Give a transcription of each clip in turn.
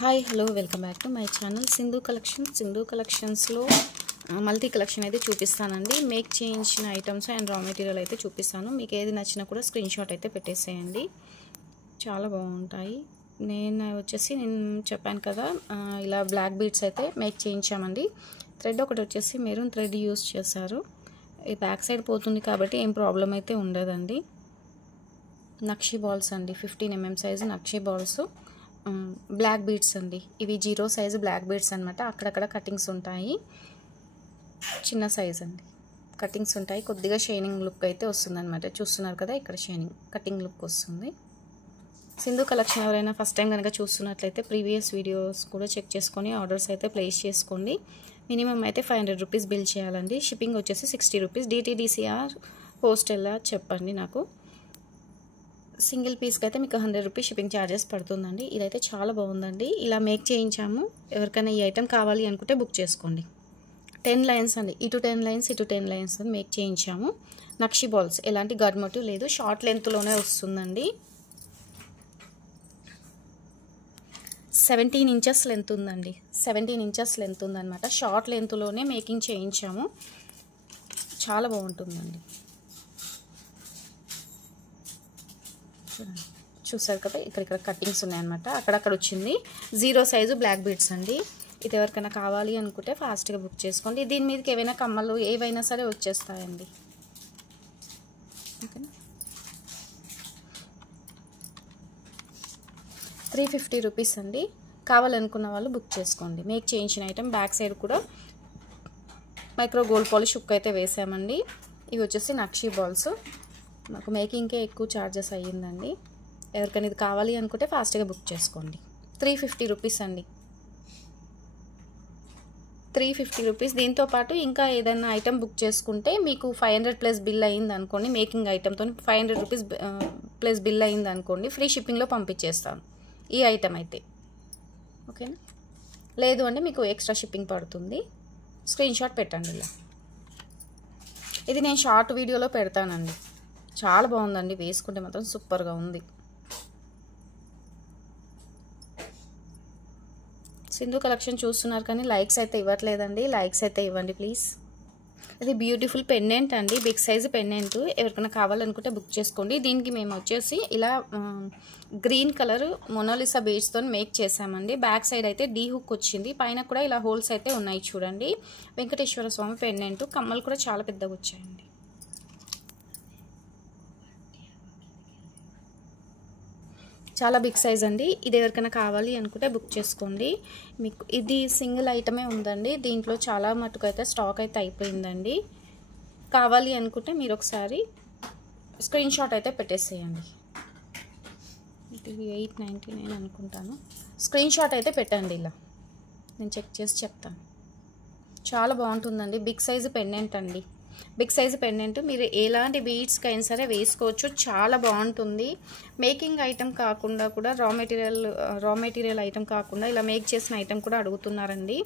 Hi hello welcome back to my channel Sindhu కలెక్షన్స్లో multi collection అయితే చూపిస్తానండి. మేక్ చేయించిన ఐటమ్స్ అండ్ రా మెటీరియల్ అయితే చూపిస్తాను. మీకు ఏది నచ్చినా కూడా స్క్రీన్ షాట్ అయితే పెట్టేసేయండి. చాలా బాగుంటాయి. నేను చెప్పాను కదా, ఇలా బ్లాక్ బీడ్స్ అయితే మేక్ చేయించామండి. థ్రెడ్ ఒకటి వచ్చేసి మెరూన్ థ్రెడ్ యూస్ చేశారు. ఈ బ్యాక్ సైడ్ పోతుంది కాబట్టి ఏం ప్రాబ్లం అయితే ఉండదండి. నక్షి బాల్స్ అండి, 15 mm సైజు నక్షి బాల్స్, బ్లాక్ బీడ్స్ అండి. ఇవి 0 సైజు బ్లాక్ బీడ్స్ అనమాట. అక్కడక్కడ కటింగ్స్ ఉంటాయి, చిన్న సైజ్ అండి. కటింగ్స్ ఉంటాయి, కొద్దిగా షైనింగ్ లుక్ అయితే వస్తుంది అనమాట. చూస్తున్నారు కదా, ఇక్కడ షైనింగ్ కటింగ్ లుక్ వస్తుంది. సింధు కలెక్షన్ ఎవరైనా ఫస్ట్ టైం కనుక చూస్తున్నట్లయితే ప్రీవియస్ వీడియోస్ కూడా చెక్ చేసుకొని ఆర్డర్స్ అయితే ప్లేస్ చేసుకోండి. మినిమం అయితే 500 రూపీస్ బిల్ చేయాలండి. షిప్పింగ్ వచ్చేసి 60 రూపీస్. DTDCR పోస్టల్ చెప్పండి నాకు. సింగిల్ పీస్కి అయితే మీకు 100 రూపీస్ షిప్పింగ్ ఛార్జెస్ పడుతుందండి. ఇదైతే చాలా బాగుందండి. ఇలా మేక్ చేయించాము. ఎవరికైనా ఈ ఐటెం కావాలి అనుకుంటే బుక్ చేసుకోండి. 10 లైన్స్ అండి, ఇటు 10 లైన్స్ ఇటు 10 లైన్స్ అని మేక్ చేయించాము. నక్షి బాల్స్, ఎలాంటి గడ్ మోటివ్ లేదు, షార్ట్ లెంత్లోనే వస్తుందండి. 17 ఇంచెస్ లెంత్ ఉందండి. 17 ఇంచెస్ లెంత్ ఉందన్నమాట. షార్ట్ లెంత్లోనే మేకింగ్ చేయించాము. చాలా బాగుంటుందండి. చూసారు కదా, ఇక్కడ కటింగ్స్ ఉన్నాయన్నమాట. అక్కడక్కడ వచ్చింది. 0 సైజు బ్లాక్ బీడ్స్ అండి. ఇది ఎవరికైనా కావాలి అనుకుంటే ఫాస్ట్గా బుక్ చేసుకోండి. దీని మీదకి ఏవైనా కమ్మలు ఏవైనా సరే వచ్చేస్తాయండి. ఓకేనా. 350 రూపీస్ అండి. కావాలనుకున్న వాళ్ళు బుక్ చేసుకోండి. మేక్ చేయించిన ఐటెం. బ్యాక్ సైడ్ కూడా మైక్రో గోల్డ్ పాలిష్ హుక్ అయితే వేసామండి. ఇవి వచ్చేసి నక్షి బాల్స్. మాకు మేకింగ్కే ఎక్కువ ఛార్జెస్ అయ్యిందండి. ఎవరికైనా ఇది కావాలి అనుకుంటే ఫాస్ట్గా బుక్ చేసుకోండి. 350 రూపీస్ అండి. 350 రూపీస్. దీంతో పాటు ఇంకా ఏదైనా ఐటెం బుక్ చేసుకుంటే మీకు 500 ప్లస్ బిల్ అయ్యింది అనుకోండి. మేకింగ్ ఐటెంతో 500 రూపీస్ ప్లస్ బిల్ అయ్యింది అనుకోండి, ఫ్రీ షిప్పింగ్లో పంపించేస్తాను ఈ ఐటెం అయితే. ఓకేనా. లేదు అంటే మీకు ఎక్స్ట్రా షిప్పింగ్ పడుతుంది. స్క్రీన్ షాట్ పెట్టండి. ఇలా ఇది నేను షార్ట్ వీడియోలో పెడతానండి. చాలా బాగుందండి, వేసుకుంటే మాత్రం సూపర్గా ఉంది. సింధు కలెక్షన్ చూస్తున్నారు కానీ లైక్స్ అయితే ఇవ్వట్లేదండి. లైక్స్ అయితే ఇవ్వండి ప్లీజ్. ఇది బ్యూటిఫుల్ పెండెంట్ అండి, బిగ్ సైజు పెండెంట్. ఎవరికైనా కావాలనుకుంటే బుక్ చేసుకోండి. దీనికి మేము వచ్చేసి ఇలా గ్రీన్ కలర్ మొనాలిసా బీడ్స్తో మేక్ చేసామండి. బ్యాక్ సైడ్ అయితే డీ హుక్ వచ్చింది. పైన కూడా ఇలా హోల్స్ అయితే ఉన్నాయి చూడండి. వెంకటేశ్వర స్వామి పెండెంట్. కమ్మలు కూడా చాలా పెద్దగా వచ్చాయండి. చాలా బిగ్ సైజ్ అండి. ఇది ఎవరికైనా కావాలి అనుకుంటే బుక్ చేసుకోండి. మీకు ఇది సింగిల్ ఐటమే ఉందండి. దీంట్లో చాలా మటుకు అయితే స్టాక్ అయితే అయిపోయిందండి. కావాలి అనుకుంటే మీరు ఒకసారి స్క్రీన్ షాట్ అయితే పెట్టేసేయండి. ఇది 899 అనుకుంటాను. స్క్రీన్ షాట్ అయితే పెట్టండి. ఇలా నేను చెక్ చేసి చెప్తాను. చాలా బాగుంటుందండి. బిగ్ సైజు పెండెంట్ అండి. Big size pendant. మీరు ఎలాంటి బీడ్స్కి అయినా సరే వేసుకోవచ్చు. చాలా బాగుంటుంది. మేకింగ్ ఐటెం కాకుండా కూడా రా మెటీరియల్ ఐటెం కాకుండా ఇలా మేక్ చేసిన ఐటెం కూడా అడుగుతున్నారండి.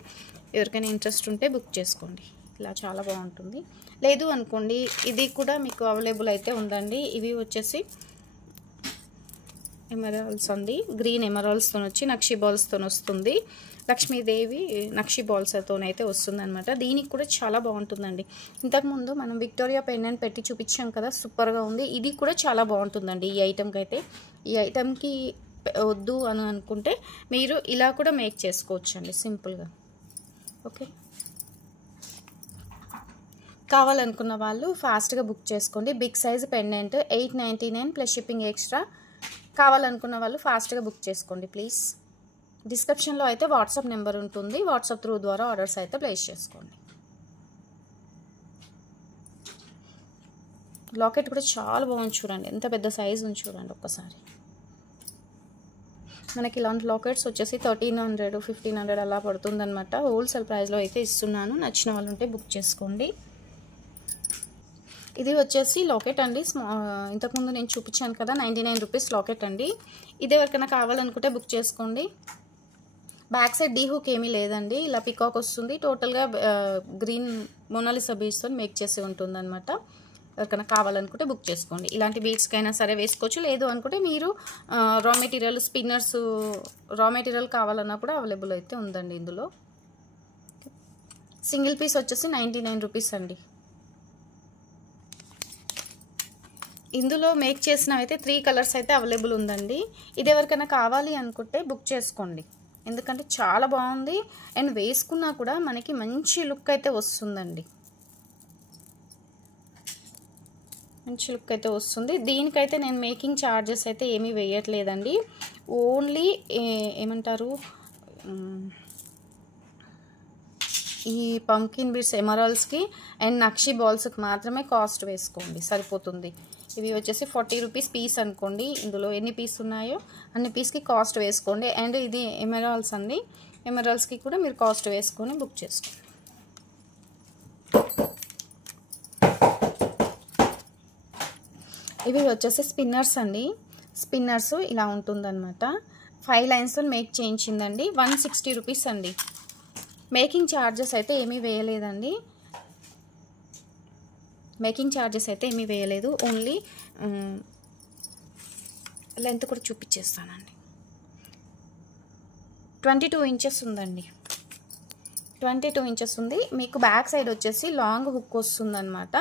ఎవరికైనా ఇంట్రెస్ట్ ఉంటే బుక్ చేసుకోండి. ఇలా చాలా బాగుంటుంది. లేదు అనుకోండి, ఇది కూడా మీకు అవైలబుల్ అయితే ఉందండి. ఇవి వచ్చేసి ఎమరాల్డ్స్ అండి. గ్రీన్ ఎమరాల్డ్స్తో వచ్చి నక్షి బాల్స్తో వస్తుంది. లక్ష్మీదేవి నక్షి బాల్స్తోనైతే వస్తుందన్నమాట. దీనికి కూడా చాలా బాగుంటుందండి. ఇంతకుముందు మనం విక్టోరియా పెండెంట్ పెట్టి చూపించాం కదా, సూపర్గా ఉంది. ఇది కూడా చాలా బాగుంటుందండి. ఈ ఐటెంకి అయితే, ఈ ఐటెంకి వద్దు అని అనుకుంటే మీరు ఇలా కూడా మేక్ చేసుకోవచ్చు అండి సింపుల్గా. ఓకే. కావాలనుకున్న వాళ్ళు ఫాస్ట్గా బుక్ చేసుకోండి. Big size pendant 899 plus shipping extra. కావాలనుకున్న వాళ్ళు ఫాస్ట్గా బుక్ చేసుకోండి ప్లీజ్. డిస్క్రిప్షన్లో అయితే వాట్సాప్ నెంబర్ ఉంటుంది. వాట్సాప్ త్రూ ద్వారా ఆర్డర్స్ అయితే ప్లేస్ చేసుకోండి. లాకెట్ కూడా చాలా బాగుంది చూడండి. ఎంత పెద్ద సైజు ఉంది చూడండి ఒక్కసారి. మనకి ఇలాంటి లాకెట్స్ వచ్చేసి 1300 1500 అలా పడుతుందన్నమాట. హోల్సేల్ ప్రైస్లో అయితే ఇస్తున్నాను. నచ్చిన వాళ్ళు ఉంటే బుక్ చేసుకోండి. ఇది వచ్చేసి లాకెట్ అండి. ఇంతకుముందు నేను చూపించాను కదా, 99 రూపీస్ లాకెట్ అండి. ఇది ఎవరికైనా కావాలనుకుంటే బుక్ చేసుకోండి. బ్యాక్ సైడ్ డీ హుక్ ఏమీ లేదండి. ఇలా పికాక్ వస్తుంది. టోటల్గా గ్రీన్ మొనాలిసా బీడ్స్తో మేక్ చేసి ఉంటుంది అనమాట. ఎవరికైనా కావాలనుకుంటే బుక్ చేసుకోండి. ఇలాంటి బీడ్స్కైనా సరే వేసుకోవచ్చు. లేదు అనుకుంటే మీరు raw material spinners raw material కావాలన్నా కూడా అవైలబుల్ అయితే ఉందండి ఇందులో. సింగిల్ పీస్ వచ్చేసి 99 రూపీస్ అండి. ఇందులో మేక్ చేసినవి అయితే 3 కలర్స్ అయితే అవైలబుల్ ఉందండి. ఇది ఎవరికైనా కావాలి అనుకుంటే బుక్ చేసుకోండి. ఎందుకంటే చాలా బాగుంది అండ్ వేసుకున్నా కూడా మనకి మంచి లుక్ అయితే వస్తుందండి. మంచి లుక్ అయితే వస్తుంది. దీనికైతే నేను మేకింగ్ ఛార్జెస్ అయితే ఏమీ వేయట్లేదండి. ఓన్లీ ఏమంటారు ఈ పంకిన్ బీడ్స్ ఎమరాల్డ్స్కి అండ్ నక్షి బాల్స్కి మాత్రమే కాస్ట్ వేసుకోండి, సరిపోతుంది. ఇవి వచ్చేసి 40 రూపీస్ పీస్ అనుకోండి. ఇందులో ఎన్ని పీస్ ఉన్నాయో అన్ని పీస్కి కాస్ట్ వేసుకోండి. అండ్ ఇది ఎమరాల్డ్స్ అండి, ఎమరాల్డ్స్కి కూడా మీరు కాస్ట్ వేసుకొని బుక్ చేసుకోండి. ఇవి వచ్చేసి స్పిన్నర్స్ అండి. స్పిన్నర్స్ ఇలా ఉంటుందన్నమాట. 5 లైన్స్ మేక్ చేయించిందండి. 160 రూపీస్ అండి. మేకింగ్ ఛార్జెస్ అయితే ఏమీ వేయలేదండి. మేకింగ్ ఛార్జెస్ అయితే ఏమీ వేయలేదు. ఓన్లీ లెంత్ కూడా చూపించేస్తానండి. 22 ఇంచెస్ ఉందండి. 22 ఇంచెస్ ఉంది. మీకు బ్యాక్ సైడ్ వచ్చేసి లాంగ్ హుక్ వస్తుందన్నమాట.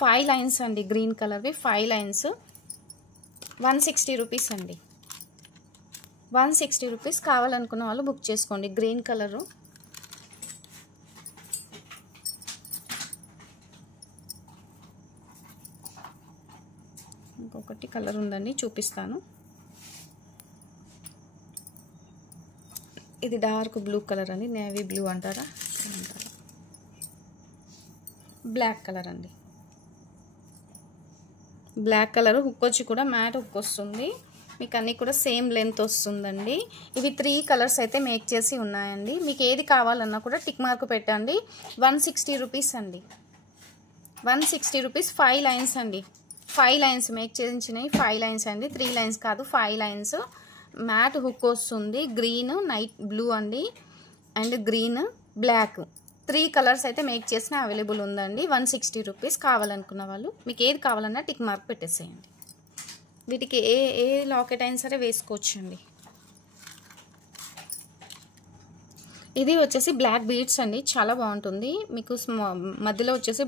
5 లైన్స్ అండి, గ్రీన్ కలర్వి 5 లైన్స్. 160 రూపీస్ అండి. 160 రూపీస్. కావాలనుకున్న వాళ్ళు బుక్ చేసుకోండి. Green colour. ఇంకొకటి కలర్ ఉందండి, చూపిస్తాను. ఇది డార్క్ బ్లూ కలర్ అండి, నేవీ బ్లూ అంటారా, బ్లాక్ కలర్ అండి. బ్లాక్ కలర్ హుక్ వచ్చి కూడా మ్యాట్ హుక్ వస్తుంది. మీకు అన్నీ కూడా సేమ్ లెంత్ వస్తుందండి. ఇవి 3 కలర్స్ అయితే మేక్ చేసి ఉన్నాయండి. మీకు ఏది కావాలన్నా కూడా టిక్ మార్క్ పెట్టండి. 160 రూపీస్ అండి. 160 రూపీస్. 5 లైన్స్ అండి. 5 లైన్స్ మేక్ చేయించినవి 5 లైన్స్ అండి. 3 లైన్స్ కాదు, 5 లైన్స్. మ్యాట్ హుక్ వస్తుంది. గ్రీన్, నైట్ బ్లూ అండి, అండ్ గ్రీన్, బ్లాక్ 3 కలర్స్ అయితే మేక్ చేసిన అవైలబుల్ ఉందండి. 160 రూపీస్. కావాలనుకున్న వాళ్ళు మీకు ఏది కావాలన్నా టిక్ మార్క్ పెట్టేసేయండి. వీటికి ఏ లాకెట్ అయినా సరే వేసుకోవచ్చండి. ఇది వచ్చేసి బ్లాక్ బీడ్స్ అండి, చాలా బాగుంటుంది. మీకు మధ్యలో వచ్చేసి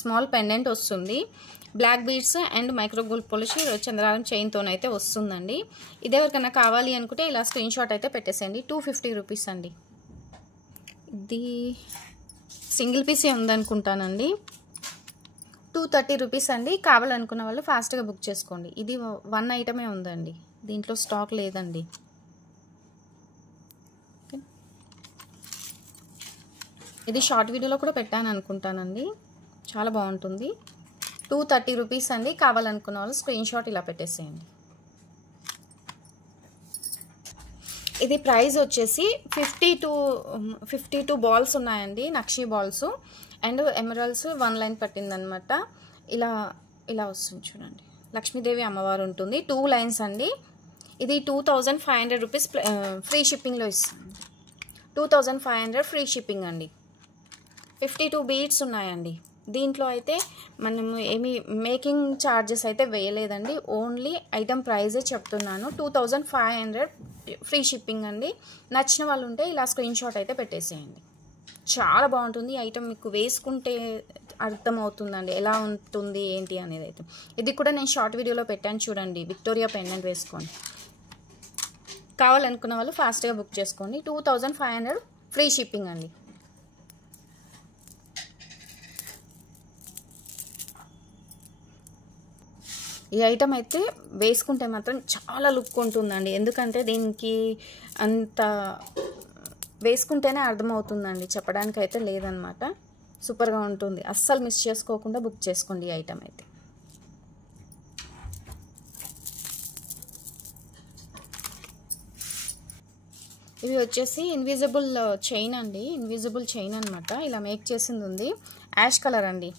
స్మాల్ పెండెంట్ వస్తుంది. Black beads and micro gold polish చంద్రారం చైన్తోనైతే వస్తుందండి. ఇది ఎవరికైనా కావాలి అనుకుంటే ఇలా స్క్రీన్ షాట్ అయితే పెట్టేసేయండి. 250 రూపీస్ అండి. ఇది సింగిల్ పీసే ఉందనుకుంటానండి. 230 రూపీస్ అండి. కావాలనుకున్న వాళ్ళు ఫాస్ట్గా బుక్ చేసుకోండి. ఇది 1 ఐటమే ఉందండి, దీంట్లో స్టాక్ లేదండి. ఇది షార్ట్ వీడియోలో కూడా పెట్టాను అనుకుంటానండి, చాలా బాగుంటుంది. 230 రూపీస్ అండి. కావాలనుకున్న వాళ్ళు స్క్రీన్ షాట్ ఇలా పెట్టేసేయండి. ఇది ప్రైస్ వచ్చేసి 52 బాల్స్ ఉన్నాయండి, నక్షి బాల్స్ అండ్ ఎమరాల్డ్స్ 1 లైన్ పట్టిందనమాట. ఇలా వస్తుంది చూడండి. లక్ష్మీదేవి అమ్మవారు ఉంటుంది. 2 లైన్స్ అండి. ఇది 2500 రూపీస్ ఫ్రీ షిప్పింగ్లో ఇస్తుంది. 2500 ఫ్రీ షిప్పింగ్ అండి. 52 బీడ్స్ ఉన్నాయండి. దీంట్లో అయితే మనము ఏమి మేకింగ్ ఛార్జెస్ అయితే వేయలేదండి. ఓన్లీ ఐటమ్ ప్రైజే చెప్తున్నాను. 2500 ఫ్రీ షిప్పింగ్ అండి. నచ్చిన వాళ్ళు ఉంటే ఇలా స్క్రీన్ షాట్ అయితే పెట్టేసేయండి. చాలా బాగుంటుంది ఐటమ్. మీకు వేసుకుంటే అర్థమవుతుందండి ఎలా ఉంటుంది ఏంటి అనేది అయితే. ఇది కూడా నేను షార్ట్ వీడియోలో పెట్టాను చూడండి. విక్టోరియా పెండెంట్ వేసుకోండి. కావాలనుకున్న వాళ్ళు ఫాస్ట్గా బుక్ చేసుకోండి. 2500 ఫ్రీ షిప్పింగ్ అండి. ఈ ఐటమ్ అయితే వేసుకుంటే మాత్రం చాలా లుక్ ఉంటుందండి. ఎందుకంటే దీనికి అంత వేసుకుంటేనే అర్థమవుతుందండి, చెప్పడానికి అయితే లేదనమాట. సూపర్గా ఉంటుంది. అస్సలు మిస్ చేసుకోకుండా బుక్ చేసుకోండి ఈ ఐటమ్ అయితే. ఇవి వచ్చేసి ఇన్విజిబుల్ చైన్ అండి, ఇన్విజిబుల్ చైన్ అనమాట. ఇలా మేక్ చేసింది ఉంది. యాష్ కలర్ అండి,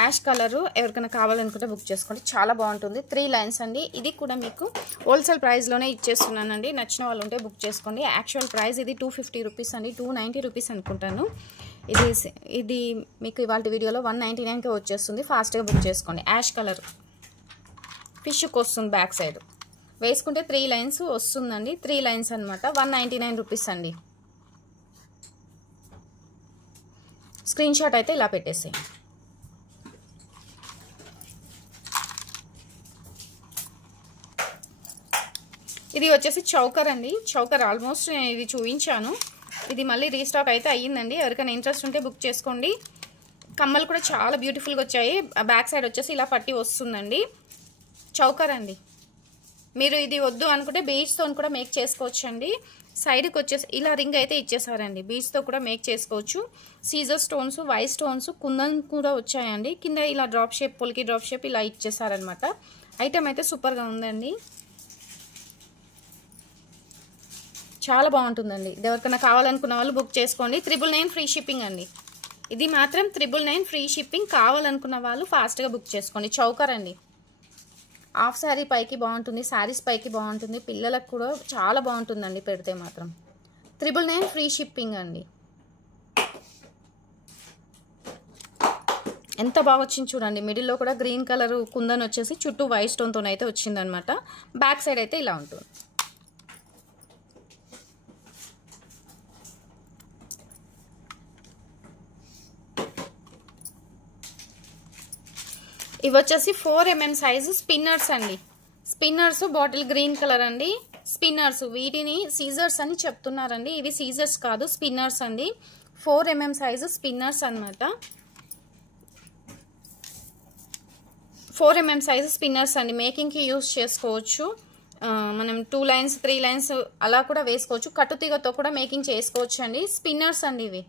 యాష్ కలరు. ఎవరికైనా కావాలనుకుంటే బుక్ చేసుకోండి, చాలా బాగుంటుంది. 3 లైన్స్ అండి. ఇది కూడా మీకు హోల్సేల్ ప్రైస్లోనే ఇచ్చేస్తున్నానండి. నచ్చిన వాళ్ళు ఉంటే బుక్ చేసుకోండి. యాక్చువల్ ప్రైస్ ఇది 250 రూపీస్ అండి, 290 రూపీస్ అనుకుంటాను. ఇది మీకు ఇవాళ వీడియోలో 199కే వచ్చేస్తుంది. ఫాస్ట్గా బుక్ చేసుకోండి. యాష్ కలర్ ఫిష్కి వస్తుంది. బ్యాక్ సైడ్ వేసుకుంటే 3 లైన్స్ వస్తుందండి. 3 లైన్స్ అనమాట. 199 రూపీస్ అండి. స్క్రీన్ షాట్ అయితే ఇలా పెట్టేసేయండి. ఇది వచ్చేసి చౌకర్ అండి. చౌకర్ ఆల్మోస్ట్ నేను ఇది చూపించాను. ఇది మళ్ళీ రీస్టాక్ అయితే అయ్యిందండి. ఎవరికైనా ఇంట్రెస్ట్ ఉంటే బుక్ చేసుకోండి. కమ్మలు కూడా చాలా బ్యూటిఫుల్గా వచ్చాయి. బ్యాక్ సైడ్ వచ్చేసి ఇలా పట్టి వస్తుందండి. చౌకర్ అండి. మీరు ఇది వద్దు అనుకుంటే బీడ్స్తో కూడా మేక్ చేసుకోవచ్చు అండి. సైడ్కి వచ్చేసి ఇలా రింగ్ అయితే ఇచ్చేసారండి. బీడ్స్తో కూడా మేక్ చేసుకోవచ్చు. సీజర్ స్టోన్స్, వైట్ స్టోన్స్, కుందన్ కూడా వచ్చాయండి. కింద ఇలా డ్రాప్ షేప్, పొలికి డ్రాప్ షేప్ ఇలా ఇచ్చేసారనమాట. ఐటమ్ అయితే సూపర్గా ఉందండి. చాలా బాగుంటుందండి. ఇది ఎవరికైనా కావాలనుకున్న వాళ్ళు బుక్ చేసుకోండి. 999 ఫ్రీ షిప్పింగ్ అండి. ఇది మాత్రం 999 ఫ్రీ షిప్పింగ్. కావాలనుకున్న వాళ్ళు ఫాస్ట్గా బుక్ చేసుకోండి. చౌకర్ అండి. హాఫ్ శారీ పైకి బాగుంటుంది, శారీస్ పైకి బాగుంటుంది, పిల్లలకు కూడా చాలా బాగుంటుందండి పెడితే మాత్రం. 999 ఫ్రీ షిప్పింగ్ అండి. ఎంత బాగా వచ్చింది చూడండి. మిడిల్లో కూడా గ్రీన్ కలర్ కుందన్ వచ్చేసి చుట్టూ వైట్ స్టోన్తో అయితే వచ్చిందనమాట. బ్యాక్ సైడ్ అయితే ఇలా ఉంటుంది. ఇవి వచ్చేసి 4mm సైజు స్పిన్నర్స్ అండి. స్పిన్నర్స్ బాటిల్ గ్రీన్ కలర్ అండి. స్పిన్నర్స్ వీటిని సీజర్స్ అని చెప్తున్నారండి. ఇవి సీజర్స్ కాదు, స్పిన్నర్స్ అండి. 4mm సైజు స్పిన్నర్స్ అనమాట. 4mm సైజు స్పిన్నర్స్ అండి. మేకింగ్కి యూజ్ చేసుకోవచ్చు. మనం 2 లైన్స్ 3 లైన్స్ అలా కూడా వేసుకోవచ్చు. కట్టుతీగతో కూడా మేకింగ్ చేసుకోవచ్చు అండి. స్పిన్నర్స్ అండి. ఇవి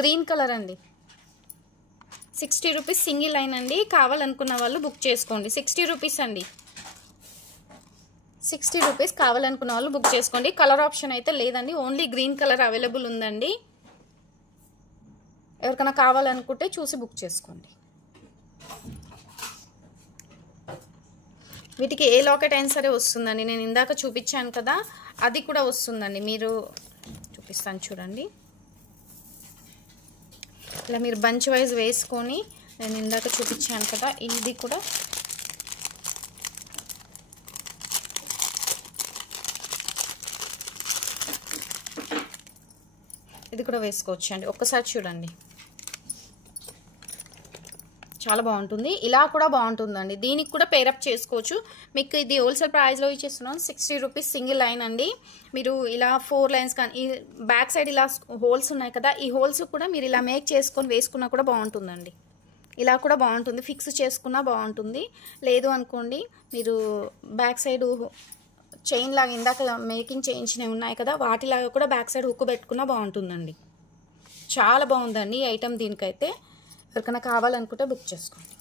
గ్రీన్ కలర్ అండి. 60 రూపీస్ సింగిల్ లైన్ అండి. కావాలనుకున్న వాళ్ళు బుక్ చేసుకోండి. 60 రూపీస్ అండి. 60 రూపీస్. కావాలనుకున్న వాళ్ళు బుక్ చేసుకోండి. కలర్ ఆప్షన్ అయితే లేదండి. ఓన్లీ గ్రీన్ కలర్ అవైలబుల్ ఉందండి. ఎవరికైనా కావాలనుకుంటే చూసి బుక్ చేసుకోండి. వీటికి ఏ లాకెట్ అయినా సరే వస్తుందండి. నేను ఇందాక చూపించాను కదా, అది కూడా వస్తుందండి. మీరు చూపిస్తాను చూడండి. ఇలా మీరు బంచ్ వైజ్ వేసుకొని, నేను ఇందాక చూపించాను కదా, ఇది కూడా వేసుకోవచ్చు అండి. ఒక్కసారి చూడండి, చాలా బాగుంటుంది. ఇలా కూడా బాగుంటుందండి. దీనికి కూడా పేరప్ చేసుకోవచ్చు. మీకు ఇది హోల్సేల్ ప్రైస్లో ఇచ్చేస్తున్నాం. 60 రూపీస్ సింగిల్ లైన్ అండి. మీరు ఇలా 4 లైన్స్ కానీ ఈ బ్యాక్ సైడ్ ఇలా హోల్స్ ఉన్నాయి కదా, ఈ హోల్స్ కూడా మీరు ఇలా మేక్ చేసుకొని వేసుకున్నా కూడా బాగుంటుందండి. ఇలా కూడా బాగుంటుంది. ఫిక్స్ చేసుకున్నా బాగుంటుంది. లేదు అనుకోండి, మీరు బ్యాక్ సైడ్ చైన్ లాగా ఇందాక మేకింగ్ చేయించినవి ఉన్నాయి కదా, వాటిలాగా కూడా బ్యాక్ సైడ్ హుక్ పెట్టుకున్నా బాగుంటుందండి. చాలా బాగుందండి ఈ ఐటమ్. దీనికైతే ఎవరికైనా కావాలనుకుంటే బుక్ చేసుకోండి.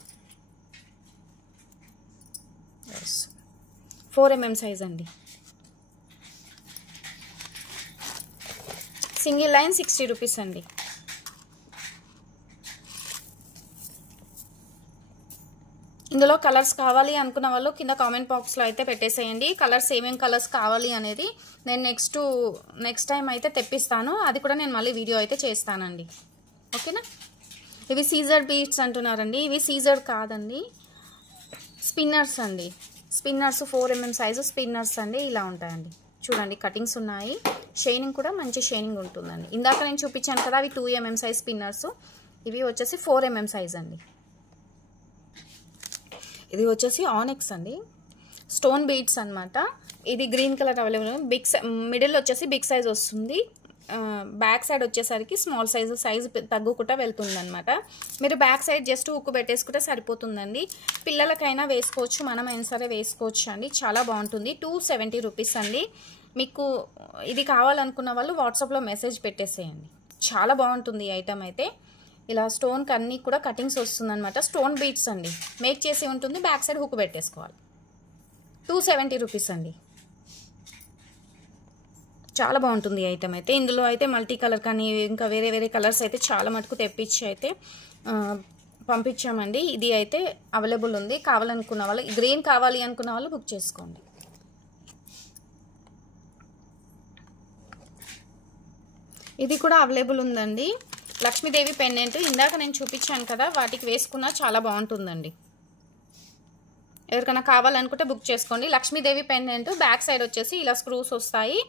4mm సైజ్ అండి. సింగిల్ లైన్ 60 రూపీస్ అండి. ఇందులో కలర్స్ కావాలి అనుకున్న వాళ్ళు కింద కామెంట్ బాక్స్లో అయితే పెట్టేసేయండి. కలర్స్ ఏమేం కలర్స్ కావాలి అనేది నేను నెక్స్ట్ టైం అయితే తెప్పిస్తాను. అది కూడా నేను మళ్ళీ వీడియో అయితే చేస్తానండి. ఓకేనా. ఇవి సీజర్ బీడ్స్ అంటున్నారండి. ఇవి సీజర్ కాదండి, స్పిన్నర్స్ అండి. స్పిన్నర్స్ 4mm సైజు స్పిన్నర్స్ అండి. ఇలా ఉంటాయండి. చూడండి, కటింగ్స్ ఉన్నాయి. షైనింగ్ కూడా మంచి షైనింగ్ ఉంటుందండి. ఇందాక నేను చూపించాను కదా, అవి 2mm సైజ్ స్పిన్నర్స్. ఇవి వచ్చేసి 4mm సైజ్ అండి. ఇది వచ్చేసి ఆనెక్స్ అండి. స్టోన్ బీడ్స్ అనమాట. ఇది గ్రీన్ కలర్ అవైలబుల్. మిడిల్ వచ్చేసి బిగ్ సైజ్ వస్తుంది. బ్యాక్ సైడ్ వచ్చేసరికి స్మాల్ సైజు తగ్గుకుంటా వెళ్తుంది అనమాట. మీరు బ్యాక్ సైడ్ జస్ట్ ఉక్కు పెట్టేసుకుంటే సరిపోతుందండి. పిల్లలకైనా వేసుకోవచ్చు, మనమైనా సరే వేసుకోవచ్చు అండి. చాలా బాగుంటుంది. 270 రూపీస్ అండి. మీకు ఇది కావాలనుకున్న వాళ్ళు వాట్సాప్లో మెసేజ్ పెట్టేసేయండి. చాలా బాగుంటుంది ఈ ఐటమ్ అయితే. ఇలా స్టోన్కి అన్నీ కూడా కటింగ్స్ వస్తుందన్నమాట. స్టోన్ బీడ్స్ అండి. మేక్ చేసి ఉంటుంది. బ్యాక్ సైడ్ హుక్ పెట్టేసుకోవాలి. 270 రూపీస్ అండి. చాలా బాగుంటుంది ఈ ఐటమ్ అయితే. ఇందులో అయితే మల్టీ కలర్ కానీ ఇంకా వేరే వేరే కలర్స్ అయితే చాలా మటుకు తెప్పించి అయితే పంపించామండి. ఇది అయితే అవైలబుల్ ఉంది. కావాలనుకున్న వాళ్ళు, గ్రీన్ కావాలి అనుకున్న వాళ్ళు బుక్ చేసుకోండి. ఇది కూడా అవైలబుల్ ఉందండి. లక్ష్మీదేవి పెండెంట్ ఇందాక నేను చూపించాను కదా, వాటికి వేసుకున్నా చాలా బాగుంటుందండి. ఎవరికైనా కావాలనుకుంటే బుక్ చేసుకోండి. లక్ష్మీదేవి పెండెంట్ బ్యాక్ సైడ్ వచ్చేసి ఇలా స్క్రూస్ వస్తాయి.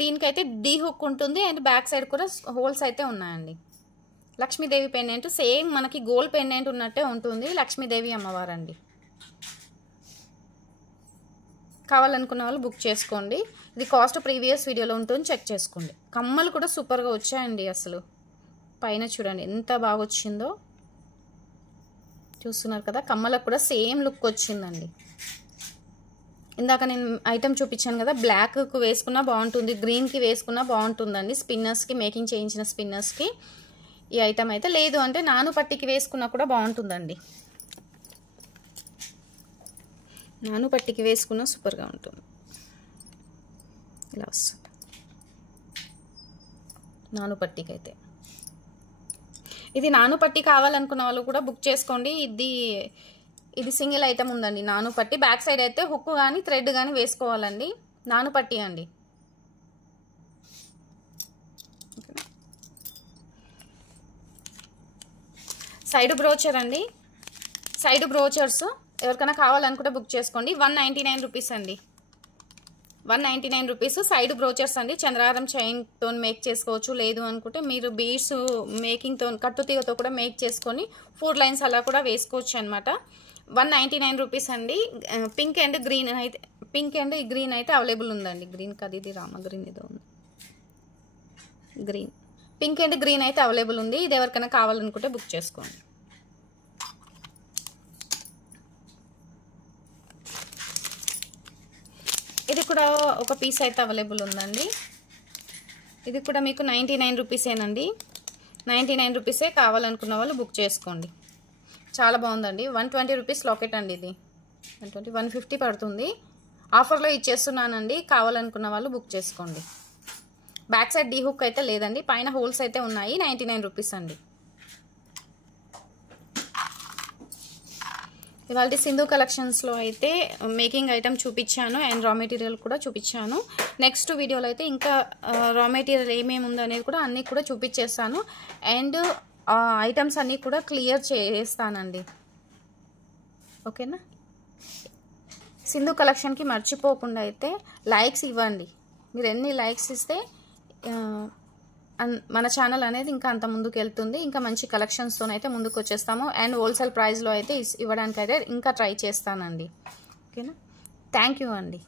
దీనికైతే డీ హుక్ ఉంటుంది అండ్ బ్యాక్ సైడ్ కూడా హోల్స్ అయితే ఉన్నాయండి. లక్ష్మీదేవి పెండెంట్ సేమ్ మనకి గోల్డ్ పెండెంట్ ఉన్నట్టే ఉంటుంది. లక్ష్మీదేవి అమ్మవారండి. కావాలనుకున్న వాళ్ళు బుక్ చేసుకోండి. ఇది కాస్ట్ ప్రీవియస్ వీడియోలో ఉంటుంది, చెక్ చేసుకోండి. కమ్మలు కూడా సూపర్గా వచ్చాయండి. అసలు పైన చూడండి ఎంత బాగా వచ్చిందో, చూస్తున్నారు కదా. కమ్మలకు కూడా సేమ్ లుక్ వచ్చిందండి. ఇందాక నేను ఐటమ్ చూపించాను కదా, బ్లాక్కి వేసుకున్నా బాగుంటుంది, గ్రీన్కి వేసుకున్నా బాగుంటుందండి. స్పిన్నర్స్కి, మేకింగ్ చేయించిన స్పిన్నర్స్కి ఈ ఐటమ్ అయితే. లేదు అంటే నాను పట్టికి వేసుకున్నా కూడా బాగుంటుందండి. నాను పట్టికి వేసుకున్నా సూపర్గా ఉంటుంది. ఇలా వస్తుంది నాను పట్టికి అయితే. ఇది నాను పట్టి కావాలనుకున్న వాళ్ళు కూడా బుక్ చేసుకోండి. ఇది సింగిల్ ఐటమ్ ఉందండి నాను పట్టి. బ్యాక్ సైడ్ అయితే హుక్ కానీ థ్రెడ్ కానీ వేసుకోవాలండి. నాను పట్టి అండి. సైడ్ బ్రోచర్ అండి. సైడ్ బ్రోచర్స్ ఎవరికైనా కావాలనుకుంటే బుక్ చేసుకోండి. 199 రూపీస్ అండి. 199 రూపీస్ సైడ్ బ్రోచర్స్ అండి. చంద్రారం చైన్తో మేక్ చేసుకోవచ్చు. లేదు అనుకుంటే మీరు బీడ్స్ మేకింగ్తో కట్టుతీగతో కూడా మేక్ చేసుకొని 4 లైన్స్ అలా కూడా వేసుకోవచ్చు అనమాట. 199 రూపీస్ అండి. పింక్ అండ్ గ్రీన్ అయితే, పింక్ అండ్ గ్రీన్ అయితే అవైలబుల్ ఉందండి. గ్రీన్ కాదు, ఇది రామ గ్రీన్ ఏదో ఉంది. గ్రీన్, పింక్ అండ్ గ్రీన్ అయితే అవైలబుల్ ఉంది. ఇది ఎవరికైనా కావాలనుకుంటే బుక్ చేసుకోండి. ఇది కూడా ఒక పీస్ అయితే అవైలబుల్ ఉందండి. ఇది కూడా మీకు 99 రూపీసేనండి. 99 రూపీసే. కావాలనుకున్న వాళ్ళు బుక్ చేసుకోండి. చాలా బాగుందండి. 120 రూపీస్ లాకెట్ అండి. ఇది 150 పడుతుంది. ఆఫర్లో ఇచ్చేస్తున్నానండి. కావాలనుకున్న వాళ్ళు బుక్ చేసుకోండి. బ్యాక్ సైడ్ డీ హుక్ అయితే లేదండి, పైన హోల్స్ అయితే ఉన్నాయి. 99 రూపీస్ అండి. ఇవాళ సింధు కలెక్షన్స్లో అయితే మేకింగ్ ఐటమ్ చూపించాను అండ్ రా మెటీరియల్ కూడా చూపించాను. నెక్స్ట్ వీడియోలో అయితే ఇంకా రా మెటీరియల్ ఏమేమి ఉందో అనేది కూడా అన్నీ కూడా చూపించేస్తాను. అండ్ ఐటమ్స్ అన్నీ కూడా క్లియర్ చేస్తానండి. ఓకేనా. సింధు కలెక్షన్కి మర్చిపోకుండా అయితే లైక్స్ ఇవ్వండి. మీరు ఎన్ని లైక్స్ ఇస్తే మన ఛానల్ అనేది ఇంకా అంత ముందుకు వెళ్తుంది. ఇంకా మంచి కలెక్షన్స్తోనైతే ముందుకు వచ్చేస్తాము. అండ్ హోల్సేల్ ప్రైస్లో అయితే ఇవ్వడానికి అయితే ఇంకా ట్రై చేస్తానండి. ఓకేనా. థ్యాంక్ యూ అండి.